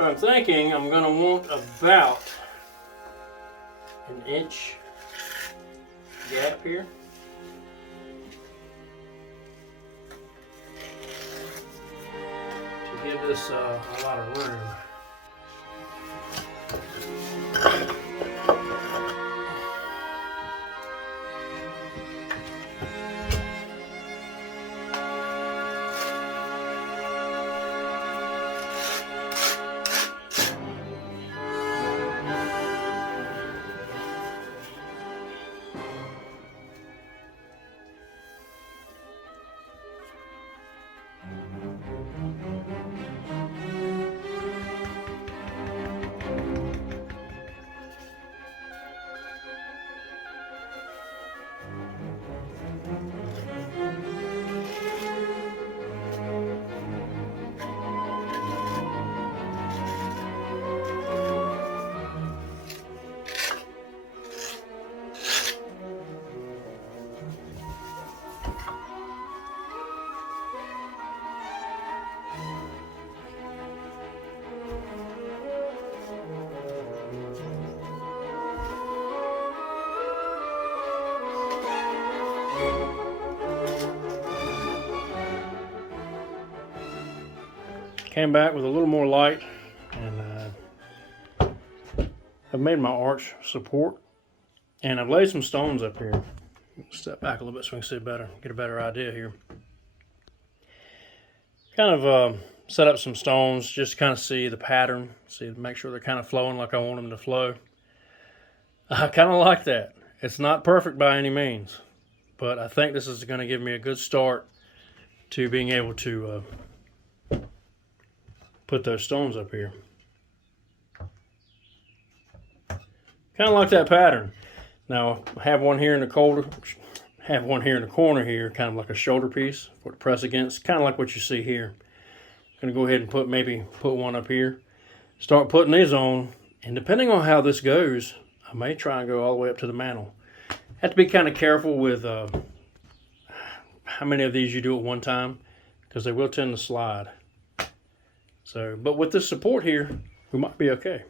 So I'm thinking I'm going to want about an inch gap here. To give this a lot of room. Came back with a little more light, and I've made my arch support, and I've laid some stones up here. Step back a little bit so we can see better, get a better idea here. Kind of set up some stones just to kind of see the pattern, make sure they're kind of flowing like I want them to flow. I kind of like that. It's not perfect by any means, but I think this is going to give me a good start to being able to put those stones up here. Kind of like that pattern. Now I have one here in the corner here, kind of like a shoulder piece for to press against, kind of like what you see here. I'm gonna go ahead and maybe put one up here. Start putting these on, and depending on how this goes, I may try and go all the way up to the mantle. Have to be kind of careful with how many of these you do at one time, because they will tend to slide. So, but with this support here, we might be okay.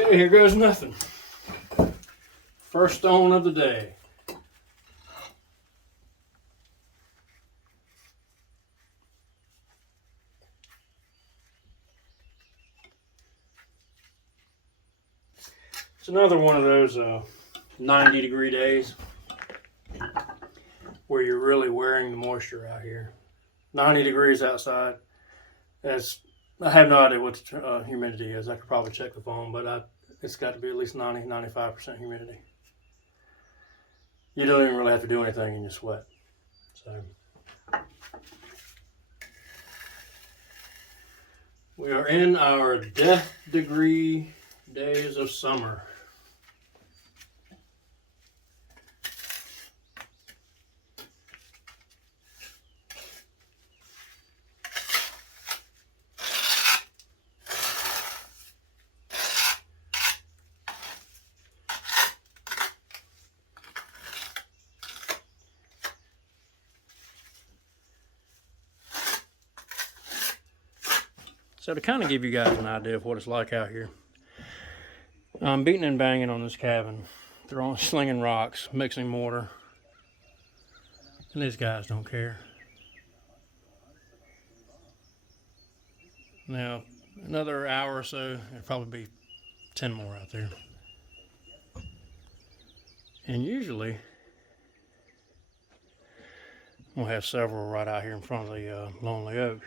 Okay, here goes nothing. First stone of the day. It's another one of those 90-degree days where you're really wearing the moisture out here. 90 degrees outside. I have no idea what the humidity is. I could probably check the phone, but it's got to be at least 90-95% humidity. You don't even really have to do anything and you sweat. So we are in our death degree days of summer. So to kind of give you guys an idea of what it's like out here, I'm beating and banging on this cabin, throwing, slinging rocks, mixing mortar, and these guys don't care. Now, another hour or so, there'll probably be 10 more out there. And usually, we'll have several right out here in front of the Lonely Oak.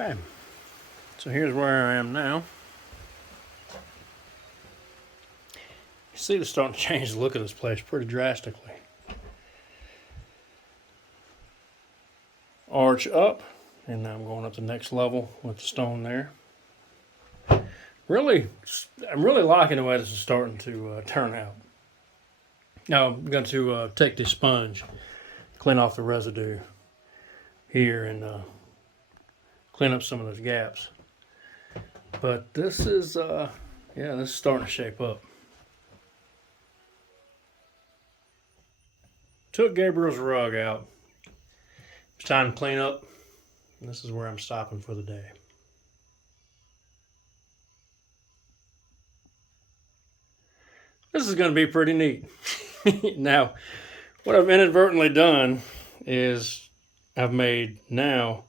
Okay, so here's where I am now. You see it's starting to change the look of this place pretty drastically. Arch up, and now I'm going up the next level with the stone there. Really, I'm really liking the way this is starting to turn out. Now I'm going to take this sponge, clean off the residue here, and clean up some of those gaps. But this is, yeah, this is starting to shape up. Took Gabriel's rug out. It's time to clean up. This is where I'm stopping for the day. This is going to be pretty neat. Now, what I've inadvertently done is I've made now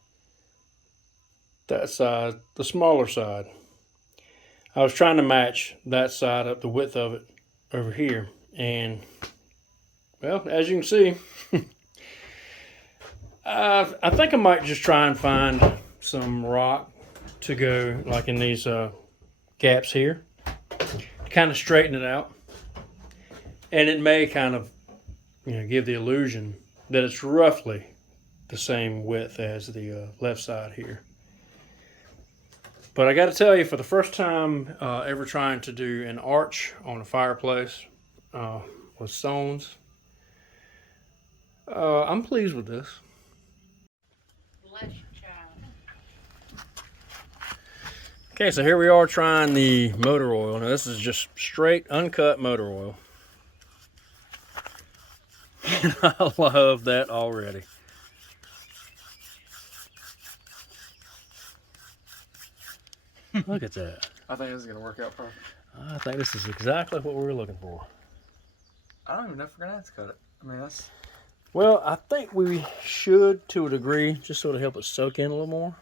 that side the smaller side. I was trying to match that side up, the width of it over here, and well, as you can see, I think I might just try and find some rock to go like in these gaps here, kind of straighten it out, and it may kind of, you know, give the illusion that it's roughly the same width as the left side here. But I got to tell you, for the first time ever trying to do an arch on a fireplace with stones, I'm pleased with this. Okay, so here we are trying the motor oil. Now this is just straight uncut motor oil. And I love that already. Look at that. I think this is going to work out perfect. I think this is exactly what we were looking for. I don't even know if we're going to have to cut it. I mean, that's... Well, I think we should, to a degree, just sort of help it soak in a little more.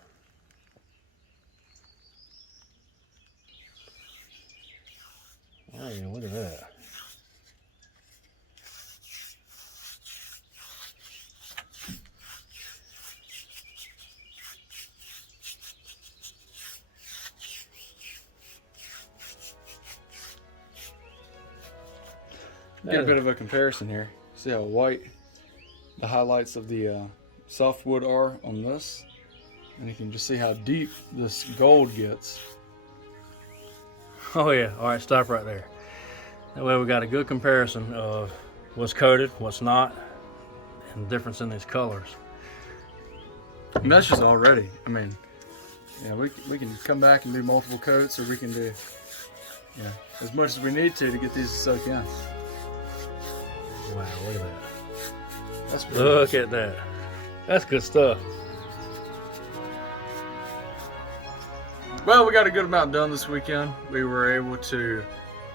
Oh, yeah, look at that. Get a bit of a comparison here. See how white the highlights of the softwood are on this, and you can just see how deep this gold gets. Oh yeah, all right, stop right there. That way we got a good comparison of what's coated, what's not, and the difference in these colors. And that's just already. I mean, yeah, we can come back and do multiple coats, or we can do, yeah, as much as we need to get these to soak in. Wow, look at that. That's Look at that. That's good stuff. Well, we got a good amount done this weekend. We were able to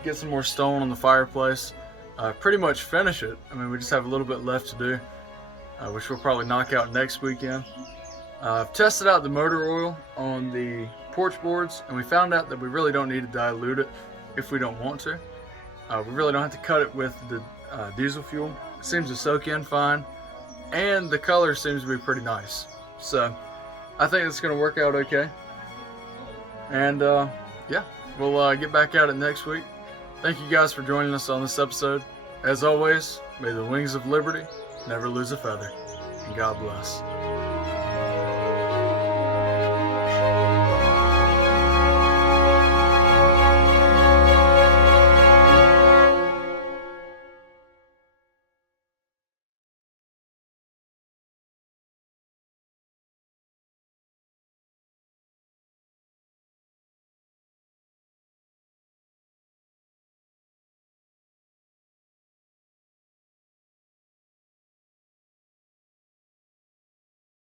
get some more stone on the fireplace, pretty much finish it. I mean, we just have a little bit left to do, which we'll probably knock out next weekend. I've tested out the motor oil on the porch boards, and we found out that we really don't need to dilute it if we don't want to. We really don't have to cut it with the diesel fuel. It seems to soak in fine, and the color seems to be pretty nice. So I think it's going to work out okay. And yeah, we'll get back at it next week. Thank you guys for joining us on this episode. As always, may the wings of liberty never lose a feather. And God bless.